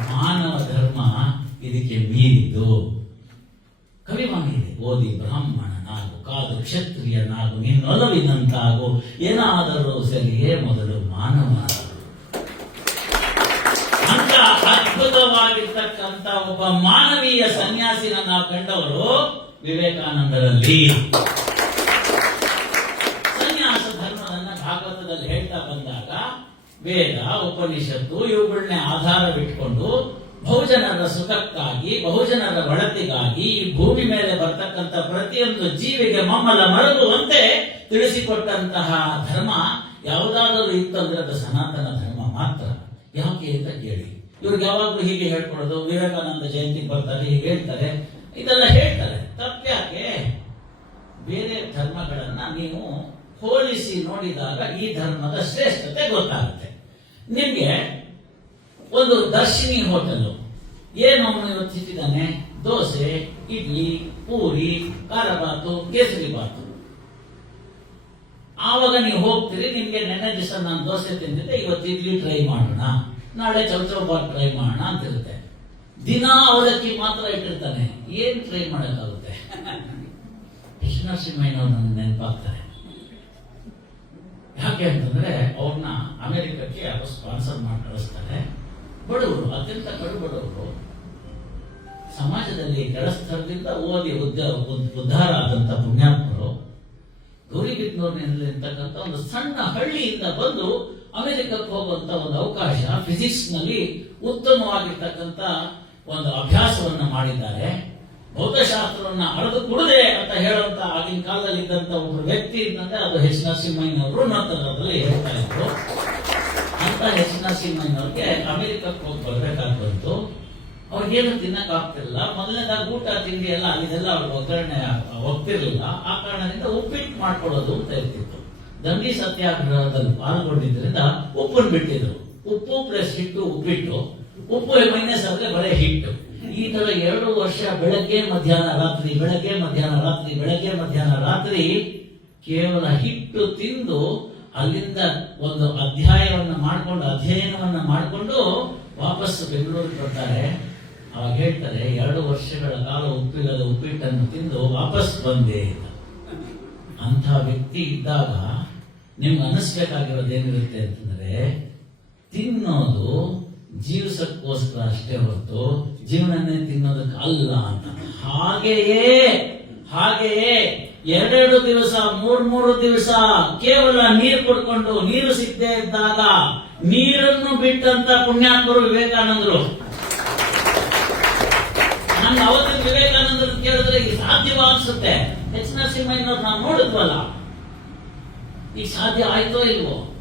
ಮಾನವ ಧರ್ಮ ಇದಕ್ಕೆ ಮೀರಿದ್ದು. ಕವಿವಾಣಿದೆ ಓದಿ ಬ್ರಾಹ್ಮಣ ನಾಗು ಕಾದು ಕ್ಷತ್ರಿಯನಾಗು ನಿನ್ನೊಲವಿನಂತಾಗು ಏನಾದರೂ ಸರಿಯೇ ಮೊದಲು ಮಾನವ. ಅಂತ ಅದ್ಭುತವಾಗಿರ್ತಕ್ಕಂಥ ಒಬ್ಬ ಮಾನವೀಯ ಸನ್ಯಾಸಿನ ನಾವು ಕಂಡವರು ವಿವೇಕಾನಂದರಲ್ಲಿ. ವೇದ, ಉಪನಿಷತ್ತು ಇವುಗಳನ್ನೇ ಆಧಾರವಿಟ್ಕೊಂಡು ಬಹುಜನರ ಸುಖಕ್ಕಾಗಿ, ಬಹುಜನರ ಬಳತಿಗಾಗಿ ಈ ಭೂಮಿ ಮೇಲೆ ಬರ್ತಕ್ಕಂಥ ಪ್ರತಿಯೊಂದು ಜೀವಿಗೆ ಮಮ್ಮಲ ಮರಗುವಂತೆ ತಿಳಿಸಿಕೊಟ್ಟಂತಹ ಧರ್ಮ ಯಾವುದಾದರೂ ಇತ್ತಂದ್ರೆ ಅದು ಸನಾತನ ಧರ್ಮ ಮಾತ್ರ. ಯಾಕೆ ಅಂತ ಕೇಳಿ. ಇವ್ರಿಗೆ ಯಾವಾಗಲೂ ಹೀಗೆ ಹೇಳ್ಕೊಳ್ಳೋದು ವಿವೇಕಾನಂದ ಜಯಂತಿ ಬರ್ತಾರೆ, ಹೀಗೆ ಹೇಳ್ತಾರೆ. ಇದೆಲ್ಲ ಹೇಳ್ತಾರೆ. ತಪ್ಪ್ಯಾಕೆ ಬೇರೆ ಧರ್ಮಗಳನ್ನ ನೀವು ಹೋಲಿಸಿ ನೋಡಿದಾಗ ಈ ಧರ್ಮದ ಶ್ರೇಷ್ಠತೆ ಗೊತ್ತಾಗುತ್ತೆ. ನಿಮ್ಗೆ ಒಂದು ದರ್ಶಿನಿ ಹೋಟೆಲ್. ಏನು ಸಿಕ್ಕಿದ್ದಾನೆ ದೋಸೆ, ಇಡ್ಲಿ, ಪೂರಿ ಖಾರಬಾತು ಕೇಸರಿ ಬಾತು ಆವಾಗ ನೀವು ಹೋಗ್ತೀರಿ, ನಿಮಗೆ ನೆನ್ನೆ ದಿವಸ ನಾನು ದೋಸೆ ತಿಂದಿದ್ದೆ, ಇವತ್ತು ಇಡ್ಲಿ ಟ್ರೈ ಮಾಡೋಣ. ನಾಳೆ ಚೌಚೌ ಬಾತ್ ಟ್ರೈ ಮಾಡೋಣ ಅಂತ ಇರುತ್ತೆ ದಿನ ಅವಲಕ್ಕಿ ಮಾತ್ರ ಇಟ್ಟಿರ್ತಾನೆ. ಏನು ಟ್ರೈ ಮಾಡೋಕ್ಕಾಗುತ್ತೆ? ಕೃಷ್ಣಸಿಂಹಯ್ಯನವ್ರು ನನಗೆ ನೆನಪಾಗ್ತಾರೆ. ಯಾಕೆ ಅಂತಂದ್ರೆ ಅವ್ರನ್ನ ಅಮೆರಿಕಕ್ಕೆ ಯಾರೋ ಸ್ಪಾನ್ಸರ್ ಮಾಡಿ ಕಳಿಸ್ತಾರೆ. ಬಡವರು, ಅತ್ಯಂತ ಕಡು ಬಡವರು ಸಮಾಜದಲ್ಲಿ ಕೆಳಸ್ಥರದಿಂದ ಓದಿ ಉದ್ಧಾರ ಆದಂತ ಪುಣ್ಯಾತ್ಮರು ಗೌರಿಬಿದ್ನೂರಿನಲ್ಲಿರ್ತಕ್ಕಂಥ ಒಂದು ಸಣ್ಣ ಹಳ್ಳಿಯಿಂದ ಬಂದು ಅಮೆರಿಕಕ್ಕೆ ಹೋಗುವಂತ ಒಂದು ಅವಕಾಶ ಫಿಸಿಕ್ಸ್ನಲ್ಲಿ ಉತ್ತಮವಾಗಿರ್ತಕ್ಕಂಥ ಒಂದು ಅಭ್ಯಾಸವನ್ನು ಮಾಡಿದ್ದಾರೆ. ಭೌತಶಾಸ್ತ್ರವನ್ನ ಅಳೆದು ಕೊಡದೆ ಅಂತ ಹೇಳುವಂತ ಆಗಿನ ಕಾಲದಲ್ಲಿ ಇದ್ದಂತ ಒಬ್ಬ ವ್ಯಕ್ತಿ ಇದ್ದಂತೆ ಅದು ಎಚ್ ನರಸಿಂಹಯ್ಯನವರು ನಂತರದಲ್ಲಿ ಹೇಳ್ತಾ ಇದ್ರು ಅಂತ ಎಚ್ ನರಸಿಂಹಯ್ಯನವ್ರಿಗೆ ಅಮೆರಿಕಕ್ಕೆ ಹೋಗಿ ಬರ್ಬೇಕಾಗಿ ಬಂತು ಅವ್ರಿಗೇನು ತಿನ್ನಕ್ ಆಗ್ತಿರಲಿಲ್ಲ ಮೊದಲನೇದಾಗ ಊಟ, ತಿಂಡಿ ಎಲ್ಲ ಅಲ್ಲಿದೆಲ್ಲ ಅವ್ರಿಗೆ ಒಗ್ಗರಣೆ ಹೋಗ್ತಿರ್ಲಿಲ್ಲ ಆ ಕಾರಣದಿಂದ ಉಪ್ಪಿಟ್ಟು ಮಾಡ್ಕೊಳ್ಳೋದು ಅಂತ ಇರ್ತಿತ್ತು. ದಂಡಿ ಸತ್ಯಾಗ್ರಹದಲ್ಲಿ ಪಾಲ್ಗೊಂಡಿದ್ರಿಂದ ಉಪ್ಪನ್ನು ಬಿಟ್ಟಿದ್ರು. ಉಪ್ಪು ಪ್ಲಸ್ ಇಟ್ಟು ಉಪ್ಪಿಟ್ಟು. ಉಪ್ಪು ಮೈನಸ್ ಆದ್ರೆ ಬರೀ ಹಿಟ್ಟು ಈ ತರ ಎರಡು ವರ್ಷ ಬೆಳಗ್ಗೆ, ಮಧ್ಯಾಹ್ನ ರಾತ್ರಿ, ಬೆಳಗ್ಗೆ, ಮಧ್ಯಾಹ್ನ ರಾತ್ರಿ, ಬೆಳಗ್ಗೆ, ಮಧ್ಯಾಹ್ನ ರಾತ್ರಿ ಕೇವಲ ಹಿಟ್ಟು ತಿಂದು ಅಲ್ಲಿಂದ ಒಂದು ಅಧ್ಯಾಯವನ್ನು ಮಾಡಿಕೊಂಡು, ಅಧ್ಯಯನವನ್ನು ಮಾಡಿಕೊಂಡು ವಾಪಸ್ ಬೆಂಗಳೂರಿಗೆ ಬರ್ತಾರೆ ಅವಾಗ ಹೇಳ್ತಾರೆ, ಎರಡು ವರ್ಷಗಳ ಕಾಲ ಉಪ್ಪಿಲ್ಲದ ಉಪ್ಪಿಟ್ಟನ್ನು ತಿಂದು ವಾಪಸ್ ಬಂದೇ ಅಂತ. ಅಂಥ ವ್ಯಕ್ತಿ ಇದ್ದಾಗ ನಿಮ್ಗೆ ಅನಿಸ್ಬೇಕಾಗಿರೋದು ಏನಿರುತ್ತೆ ಅಂತಂದ್ರೆ, ತಿನ್ನೋದು ಜೀವಿಸಕ್ಕೋಸ್ಕರ ಅಷ್ಟೇ ಹೊರತು ಜೀವನನೇ ತಿನ್ನೋದಕ್ಕೆ ಅಲ್ಲ ಅಂತ. ಹಾಗೆಯೇ ಹಾಗೆಯೇ ಎರಡೆರಡು ದಿವಸ, ಮೂರ್ ಮೂರು ದಿವಸ ಕೇವಲ ನೀರು ಕುಡ್ಕೊಂಡು ನೀರು ಸಿಗದೆ ಇದ್ದಾಗ ನೀರನ್ನು ಬಿಟ್ಟಂತ ಪುಣ್ಯಾತ್ಮರು ವಿವೇಕಾನಂದರು. ನನ್ನ ಅವತ್ತಿನ ವಿವೇಕಾನಂದರು ಕೇಳಿದ್ರೆ ಈಗ ಸಾಧ್ಯವ ಅನ್ಸುತ್ತೆ. ಎಚ್ ನರಸಿಂಹಯ್ಯನವ್ರು ನಾವು ನೋಡಿದ್ವಲ್ಲ. ಈಗ ಸಾಧ್ಯ ಆಯ್ತೋ ಇಲ್ವೋ?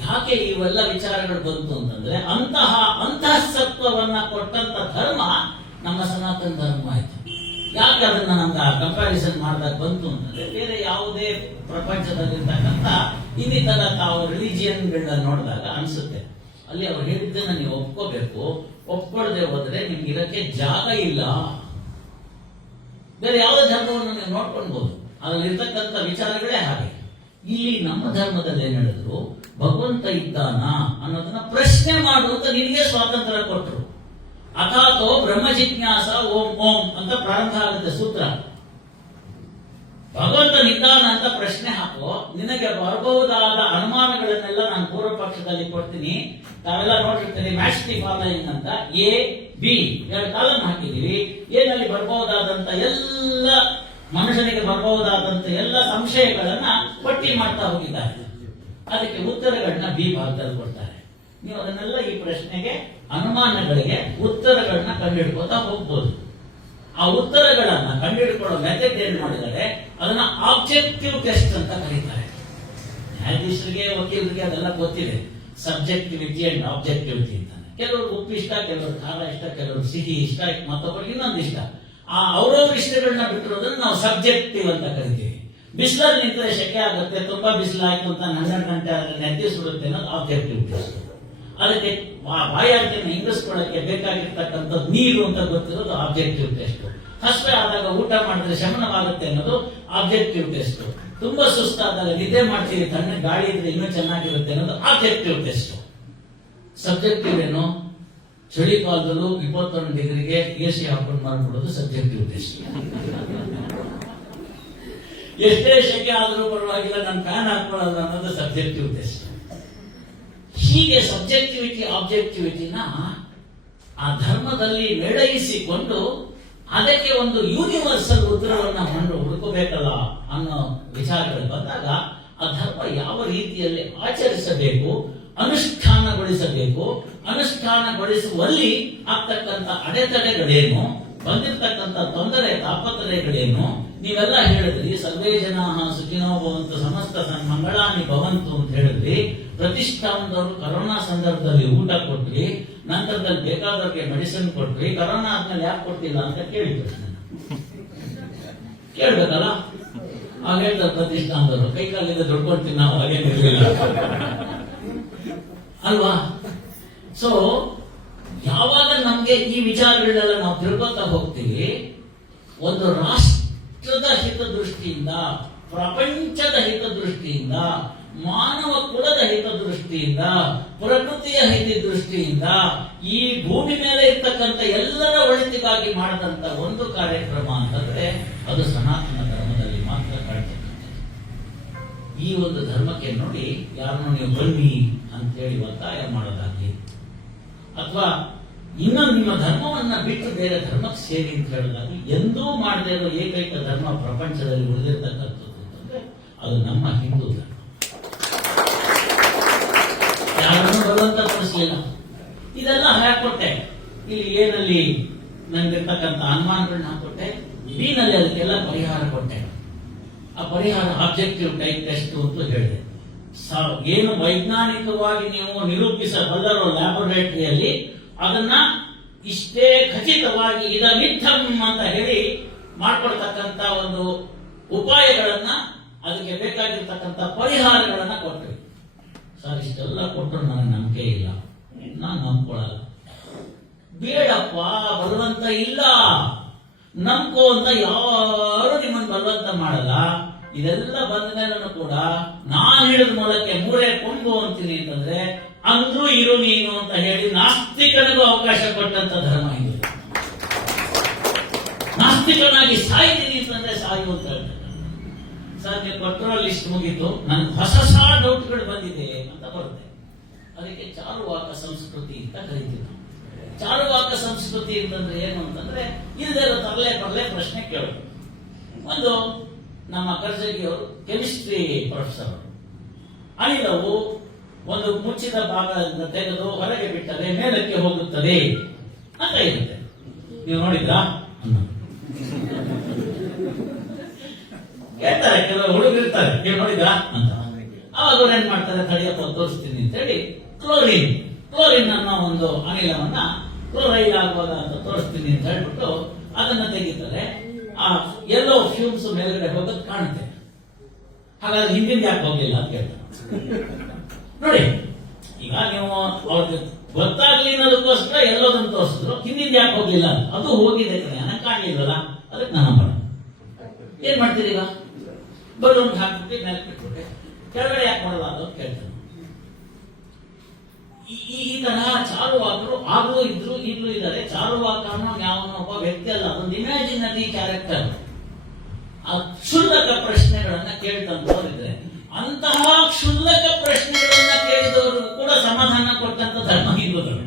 ಯಾಕೆ ಇವೆಲ್ಲ ವಿಚಾರಗಳು ಬಂತು ಅಂತಂದ್ರೆ ಅಂತಹ ಅಂತಃಸತ್ವವನ್ನ ಕೊಟ್ಟಂತ ಧರ್ಮ ನಮ್ಮ ಸನಾತನ ಧರ್ಮ ಆಯ್ತು. ಯಾಕೆ ಅದನ್ನ ನಮ್ಗೆ ಕಂಪ್ಯಾರಿಸನ್ ಮಾಡಿದಾಗ ಬಂತು ಅಂತಂದ್ರೆ ಬೇರೆ ಯಾವುದೇ ಪ್ರಪಂಚದಲ್ಲಿರ್ತಕ್ಕಂಥ ಇನ್ನಿತರ ತಾವು ರಿಲಿಜಿಯನ್ಗಳನ್ನ ನೋಡಿದಾಗ ಅನ್ಸುತ್ತೆ. ಅಲ್ಲಿ ಅವ್ರು ಹೇಳಿದ್ದನ್ನ ನೀವು ಒಪ್ಕೋಬೇಕು. ಒಪ್ಕೊಳ್ದೆ ಹೋದ್ರೆ ನಿಮ್ಗೆ ಇರಕ್ಕೆ ಜಾಗ ಇಲ್ಲ. ಬೇರೆ ಯಾವ ಧರ್ಮವನ್ನು ನೀವು ನೋಡ್ಕೊಳ್ಬಹುದು ಅದರಲ್ಲಿರ್ತಕ್ಕಂಥ ವಿಚಾರಗಳೇ ಹಾಗೆ. ಇಲ್ಲಿ ನಮ್ಮ ಧರ್ಮದಲ್ಲಿ ಏನ್ ಹೇಳಿದ್ರು? ಭಗವಂತ ಇದ್ದಾನ ಅನ್ನೋದನ್ನ ಪ್ರಶ್ನೆ ಮಾಡುವಂತ ನಿನಗೆ ಸ್ವಾತಂತ್ರ್ಯ ಕೊಟ್ಟರು ಅಥಾತೋ ಬ್ರಹ್ಮ ಜಿಜ್ಞಾಸ ಓಂ ಓಂ ಅಂತ ಪ್ರಾರಂಭ ಆಗುತ್ತೆ ಸೂತ್ರ. ಭಗವಂತನಿದ್ದಾನ ಅಂತ ಪ್ರಶ್ನೆ ಹಾಕೋ, ನಿನಗೆ ಬರಬಹುದಾದ ಅನುಮಾನಗಳನ್ನೆಲ್ಲ ನಾನು ಪೂರ್ವ ಪಕ್ಷದಲ್ಲಿ ಕೊಡ್ತೀನಿ. ತಾವೆಲ್ಲ ನೋಡಿರ್ತೀನಿ ಮ್ಯಾಚ್ ದಿ ಫಾಲೋಯಿಂಗ್ ಅಂತ. ಎ, ಬಿ, ಎರಡು ಕಾಲಮ್ ಹಾಕಿದೀವಿ ಏನಲ್ಲಿ ಬರಬಹುದಾದಂತ ಎಲ್ಲ ಮನುಷ್ಯನಿಗೆ ಬರಬಹುದಾದಂತ ಎಲ್ಲ ಸಂಶಯಗಳನ್ನ ಪಟ್ಟಿ ಮಾಡ್ತಾ ಹೋಗಿದ್ದಾರೆ. ಅದಕ್ಕೆ ಉತ್ತರಗಳನ್ನ ಬಿ ಭಾಗದಲ್ಲಿ ಕೊಡ್ತಾರೆ. ನೀವು ಅದನ್ನೆಲ್ಲ ಈ ಪ್ರಶ್ನೆಗೆ, ಅನುಮಾನಗಳಿಗೆ ಉತ್ತರಗಳನ್ನ ಕಂಡುಹಿಡ್ಕೋತಾ ಹೋಗ್ಬೋದು. ಆ ಉತ್ತರಗಳನ್ನ ಕಂಡುಹಿಡ್ಕೊಳ್ಳೋ ಮೆಥಡ್ ಏನ್ ಮಾಡಿದರೆ ಅದನ್ನ ಆಬ್ಜೆಕ್ಟಿವ್ ಟೆಸ್ಟ್ ಅಂತ ಕರೀತಾರೆ. ನ್ಯಾಯಾಧೀಶರಿಗೆ, ವಕೀಲರಿಗೆ ಅದೆಲ್ಲ ಗೊತ್ತಿದೆ. ಸಬ್ಜೆಕ್ಟಿವಿಟಿ ಅಂಡ್ ಆಬ್ಜೆಕ್ಟಿವಿಟಿ ಅಂತ ಕೆಲವರು ಉಪ್ಪು ಇಷ್ಟ ಕೆಲವರು ಖಾರ ಇಷ್ಟ ಕೆಲವರು ಸಿಹಿ ಇಷ್ಟ, ಮತ್ತೊಬ್ಬರಿಗೆ ಇನ್ನೊಂದು ಇಷ್ಟ. ಆ ಅವ್ರವ್ರ ವಿಷಯಗಳನ್ನ ಬಿಟ್ಟಿರೋದನ್ನ ನಾವು ಸಬ್ಜೆಕ್ಟಿವ್ ಅಂತ ಕರಿತೀವಿ. ಬಿಸಿಲಲ್ಲಿ ನಿಂತರೆ ಶೆಕೆ ಆಗುತ್ತೆ, ತುಂಬಾ ಬಿಸಿಲಾಯ್ತು ಅಂತ ಹನ್ನೆರಡು ಗಂಟೆ ಆದ್ರೆ ನೆತ್ತಿ ಸುಡುತ್ತೆ ಅನ್ನೋದು ಆಬ್ಜೆಕ್ಟಿವ್ ಟೆಸ್ಟ್ ಅದಕ್ಕೆ ಬಾಯಾರಿಕೆಯನ್ನು ಇಂಗಿಸ್ಕೊಳ್ಳಕ್ಕೆ ಬೇಕಾಗಿರ್ತಕ್ಕಂಥದ್ದು ನೀರು ಅಂತ ಗೊತ್ತಿರೋದು ಆಬ್ಜೆಕ್ಟಿವ್ ಟೆಸ್ಟ್ ಹಸ್ವೆ ಆದಾಗ ಊಟ ಮಾಡಿದ್ರೆ ಶಮನವಾಗುತ್ತೆ ಅನ್ನೋದು ಆಬ್ಜೆಕ್ಟಿವ್ ಟೆಸ್ಟ್ ತುಂಬಾ ಸುಸ್ತಾದಾಗ ನಿದ್ದೆ ಮಾಡ್ತೀವಿ ತಣ್ಣ ಗಾಳಿ ಇದ್ರೆ ಇನ್ನೂ ಚೆನ್ನಾಗಿರುತ್ತೆ ಅನ್ನೋದು ಆಬ್ಜೆಕ್ಟಿವ್ ಟೆಸ್ಟ್ ಸಬ್ಜೆಕ್ಟಿವ್ ಏನು? ಚಳಿಗಾಲದಲ್ಲೂ ಇಪ್ಪತ್ತೊಂದು ಡಿಗ್ರಿಗೆ ಎ ಸಿ ಹಾಕೊಂಡು ಮಾಡಿಕೊಡೋದು ಸಬ್ಜೆಕ್ಟಿವ್ ಉದ್ದೇಶ. ಎಷ್ಟೇ ಶೆಕೆ ಆದರೂ ಪರವಾಗಿಲ್ಲ, ನಾನು ಫ್ಯಾನ್ ಹಾಕೊಳ್ಳೋದು ಅನ್ನೋದು ಸಬ್ಜೆಕ್ಟಿವ್ ಉದ್ದೇಶ. ಹೀಗೆ ಸಬ್ಜೆಕ್ಟಿವಿಟಿ ಆಬ್ಜೆಕ್ಟಿವಿಟಿನ ಆ ಧರ್ಮದಲ್ಲಿ ನಿರ್ಣಯಿಸಿಕೊಂಡು ಅದಕ್ಕೆ ಒಂದು ಯೂನಿವರ್ಸಲ್ ಉತ್ತರವನ್ನು ಹೊಂದು ಹುಡುಕಬೇಕಲ್ಲ ಅನ್ನೋ ವಿಚಾರಗಳು ಬಂದಾಗ ಆ ಧರ್ಮ ಯಾವ ರೀತಿಯಲ್ಲಿ ಆಚರಿಸಬೇಕು ಅನುಷ್ಠಾನಗೊಳಿಸಬೇಕು. ಅನುಷ್ಠಾನಗೊಳಿಸುವಲ್ಲಿ ಆಗ್ತಕ್ಕಂಥ ಅಡೆತಡೆಗಳೇನು? ಬಂದಿರತಕ್ಕಂಥ ತೊಂದರೆ, ತಾಪತ್ರಯಗಳೇನು? ನೀವೆಲ್ಲ ಹೇಳಿದ್ರಿ, ಸರ್ವೇ ಜನ ಸುಖಿನೋ ಭವಂತು ಸಮಸ್ತ ಸನ್ಮಂಗಳಾನಿ ಭವಂತು ಅಂತ ಹೇಳಿದ್ರಿ. ಪ್ರತಿಷ್ಠಾನದವರು ಕರೋನಾ ಸಂದರ್ಭದಲ್ಲಿ ಊಟ ಕೊಟ್ರಿ, ನಂತರದಲ್ಲಿ ಬೇಕಾದವ್ರಿಗೆ ಮೆಡಿಸಿನ್ ಕೊಟ್ರಿ, ಕರೋನಾ ಆದ್ಮೇಲೆ ಯಾಕೆ ಕೊಟ್ಟಿಲ್ಲ ಅಂತ ಕೇಳಿದ್ರು. ಕೇಳ್ಬೇಕಲ್ಲ? ಆಗ ಹೇಳ್ತಾರೆ ಪ್ರತಿಷ್ಠಾನದವರು. ಕೈ ಕಾಲಿಂದ ದುಡ್ಡು ಕೊಡ್ತೀವಿ ನಾವು ಹಾಗೇನಿರ್ಲಿಲ್ಲ ಅಲ್ವಾ? ಸೊ ಯಾವಾಗ ನಮ್ಗೆ ಈ ವಿಚಾರಗಳನ್ನೆಲ್ಲ ನಾವು ತಿಳ್ಕೊತಾ ಹೋಗ್ತೀವಿ, ಒಂದು ರಾಷ್ಟ್ರದ ಹಿತದೃಷ್ಟಿಯಿಂದ, ಪ್ರಪಂಚದ ಹಿತದೃಷ್ಟಿಯಿಂದ, ಮಾನವ ಕುಲದ ಹಿತದೃಷ್ಟಿಯಿಂದ, ಪ್ರಕೃತಿಯ ಹಿತದೃಷ್ಟಿಯಿಂದ, ಈ ಭೂಮಿ ಮೇಲೆ ಇರ್ತಕ್ಕಂಥ ಎಲ್ಲರ ಒಳಿತಿಗಾಗಿ ಮಾಡಿದಂತ ಒಂದು ಕಾರ್ಯಕ್ರಮ ಅಂತಂದ್ರೆ ಅದು ಸನಾತನ ಧರ್ಮದಲ್ಲಿ ಮಾತ್ರ ಕಾಣ್ತಕ್ಕಂಥದ್ದು. ಈ ಒಂದು ಧರ್ಮಕ್ಕೆ ನೋಡಿ ಯಾರನ್ನು ನೀವು ಬನ್ನಿ. ಅಂತೇಳಿ ಒತ್ತಾಯ ಮಾಡೋದಾಗ್ಲಿ. ಅಥವಾ ಇನ್ನು ನಿಮ್ಮ ಧರ್ಮವನ್ನ ಬಿಟ್ಟು ಬೇರೆ ಧರ್ಮಕ್ಕೆ ಸೇರಿ ಅಂತ ಹೇಳೋದಾಗ್ಲಿ, ಎಂದೂ ಮಾಡದೇ ಇರೋ ಏಕೈಕ ಧರ್ಮ ಪ್ರಪಂಚದಲ್ಲಿ ಉಳಿದಿರ್ತಕ್ಕಂಥದ್ದು ಅಂತಂದ್ರೆ ಅದು ನಮ್ಮ ಹಿಂದೂ ಧರ್ಮ. ಯಾರನ್ನು ಬಲವಂತ ಪಡಿಸ್ಲಿಲ್ಲ. ಇದೆಲ್ಲ ಹಾಕೊಟ್ಟೆ. ಇಲ್ಲಿ ಏನಲ್ಲಿ ನನಗಿರ್ತಕ್ಕಂಥ ಅನುಮಾನಗಳನ್ನ ಹಾಕೊಟ್ಟೆ. ಬಿ ನಲ್ಲಿ ಅದಕ್ಕೆಲ್ಲ ಪರಿಹಾರ ಕೊಟ್ಟೆ. ಆ ಪರಿಹಾರ ಆಬ್ಜೆಕ್ಟಿವ್ ಟೈಪ್ ಟೆಸ್ಟ್ ಅಂತ ಹೇಳಿದೆ. ಏನು ವೈಜ್ಞಾನಿಕವಾಗಿ ನೀವು ನಿರೂಪಿಸಬಲ್ಲರೋ ಲ್ಯಾಬೊರೇಟರಿಯಲ್ಲಿ ಅದನ್ನ ಇಷ್ಟೇ ಖಚಿತವಾಗಿ ಇದ ಅಂತ ಹೇಳಿ ಮಾಡ್ಕೊಳ್ತಕ್ಕಂತ ಒಂದು ಉಪಾಯಗಳನ್ನ ಅದಕ್ಕೆ ಬೇಕಾಗಿರ್ತಕ್ಕಂಥ ಪರಿಹಾರಗಳನ್ನ ಕೊಟ್ಟರು ಸರ್, ಇಷ್ಟೆಲ್ಲ ಕೊಟ್ಟರು ನನಗೆ ನಂಬಿಕೆ ಇಲ್ಲ. ನಾನು ನಂಬ್ಕೊಳ್ಳಲ್ಲ ಬೇಡಪ್ಪ, ಬಲವಂತ ಇಲ್ಲ. ನಂಬ್ಕೋ ಅಂತ ಯಾರು ನಿಮ್ಮನ್ನು ಬಲವಂತ ಮಾಡಲ್ಲ. ಇದೆಲ್ಲ ಬಂದ ಮೇಲೂ ಕೂಡ ನಾನು ಹಿಡಿದ ಮೂಲಕ್ಕೆ ಮೂರೇ ಕೊಂಬು ಅಂತೀನಿ ಅಂತಂದ್ರೆ, ಅಂದ್ರೂ ಇರು ನೀನು ಅಂತ ಹೇಳಿ ನಾಸ್ತಿಕನಿಗೂ ಅವಕಾಶ ಕೊಟ್ಟಂತ ಧರ್ಮ ಇದೆ. ನಾಸ್ತಿಕನಾಗಿ ಸಾಯ್ತೀನಿ ಅಂತಂದ್ರೆ ಸಾಯು ಅಂತ ಹೇಳ್ತಾರೆ. ಸರ್ ನೀವು ಕೊಟ್ಟಿರೋ ಲಿಸ್ಟ್ ಮುಗಿದು ನನ್ಗೆ ಹೊಸ ಹೊಸ ಡೌಟ್ಗಳು ಬಂದಿದೆ ಅಂತ ಬರುತ್ತೆ. ಅದಕ್ಕೆ ಚಾರುವಾಕ ಸಂಸ್ಕೃತಿ ಅಂತ ಕರಿತೀವಿ. ಚಾರುವಾಕ ಸಂಸ್ಕೃತಿ ಅಂತಂದ್ರೆ ಏನು ಅಂತಂದ್ರೆ ಇಲ್ಲದೆ ತರಲೆ ಪರಲೆ ಪ್ರಶ್ನೆ ಕೇಳೋದು. ಒಂದು ನಮ್ಮ ಕರ್ಜಗಿಯವರು ಕೆಮಿಸ್ಟ್ರಿ ಪ್ರೊಫೆಸರ್ ಅವರು ಅನಿಲವು ಒಂದು ಮುಚ್ಚಿದ ಭಾಗದಿಂದ ತೆಗೆದು ಹೊರಗೆ ಬಿಟ್ಟರೆ ಮೇಲಕ್ಕೆ ಹೋಗುತ್ತದೆ ಅಂತ ಇರುತ್ತೆ ನೀವು ನೋಡಿದ್ರಾ? ಹೇಳ್ತಾರೆ ಕೇಳ್ತಾರೆ, ಕೆಲವು ಹುಡುಗರು ಇರ್ತಾರೆ. ನೀವು ನೋಡಿದ್ರಾ? ಅಂತ. ಅವಾಗ ಅವ್ರು ಏನ್ ಮಾಡ್ತಾರೆ? ತಡೆಯಪ್ಪ ತೋರಿಸ್ತೀನಿ ಅಂತ ಹೇಳಿ ಕ್ಲೋರಿನ್. ಕ್ಲೋರಿನ್ ಅನ್ನೋ ಒಂದು ಅನಿಲವನ್ನ ಕ್ಲೋರೈಡ್ ಆಗುವಾಗ ಅಂತ ತೋರಿಸ್ತೀನಿ ಅಂತ ಹೇಳ್ಬಿಟ್ಟು ಅದನ್ನ ತೆಗಿತಾರೆ. ಆ ಎಲ್ಲೋ ಫ್ಯೂಮ್ಸ್ ಮೇಲ್ಗಡೆ ಹೋಗೋದು ಕಾಣುತ್ತೆ. ಹಾಗಾದ್ರೆ ಹಿಂದಿನ ಯಾಕೆ ಹೋಗಲಿಲ್ಲ ಅಂತ ಕೇಳ್ತಾರೆ. ನೋಡಿ, ಈಗ ನೀವು ಅವ್ರಿಗೆ ಗೊತ್ತಾಗ್ಲಿ ಅನ್ನೋದಕ್ಕೋಸ್ಕರ ಎಲ್ಲೋದನ್ನು ತೋರಿಸಿದ್ರು ಹಿಂದಿನ ಯಾಕೆ ಹೋಗ್ಲಿಲ್ಲ ಅದು ಹೋಗಿದೆ ನನಗೆ ಕಾಣ್ಲಿಲ್ವಲ್ಲ? ಅದಕ್ಕೆ ನಾನು ನಂಬಲ್ಲ ಏನ್ ಮಾಡ್ತೀರಿ ಈಗ? ಬಲೂನ್ ಹಾಕ್ಬಿಟ್ಟು ಮೇಲೆ ಬಿಟ್ಬಿಟ್ಟೆ ಕೆಳಗಡೆ ಯಾಕೆ ಮಾಡಲ್ಲ ಅಂತ ಕೇಳ್ತಾನೆ ಈ ತರ ಚಾರುವಾಕರು ಆಗ್ಲೂ ಇದ್ರು ಇಲ್ಲೂ ಇದ್ದಾರೆ. ಚಾರುವಾಕ ಯಾವನೋ ಒಬ್ಬ ವ್ಯಕ್ತಿ ಅಲ್ಲ, ಅದೊಂದು ಇಮ್ಯಾಜಿನರಿ ಕ್ಯಾರೆಕ್ಟರ್ ಆ ಕ್ಷುಲ್ಲಕ ಪ್ರಶ್ನೆಗಳನ್ನ ಕೇಳ್ತಂತವ್ರಿದ್ರೆ ಅಂತಹ ಕ್ಷುಲ್ಲಕ ಪ್ರಶ್ನೆಗಳನ್ನ ಕೇಳಿದವರು ಕೂಡ ಸಮಾಧಾನ ಕೊಟ್ಟಂತ ಧರ್ಮ ಹಿಂದೂಗಳು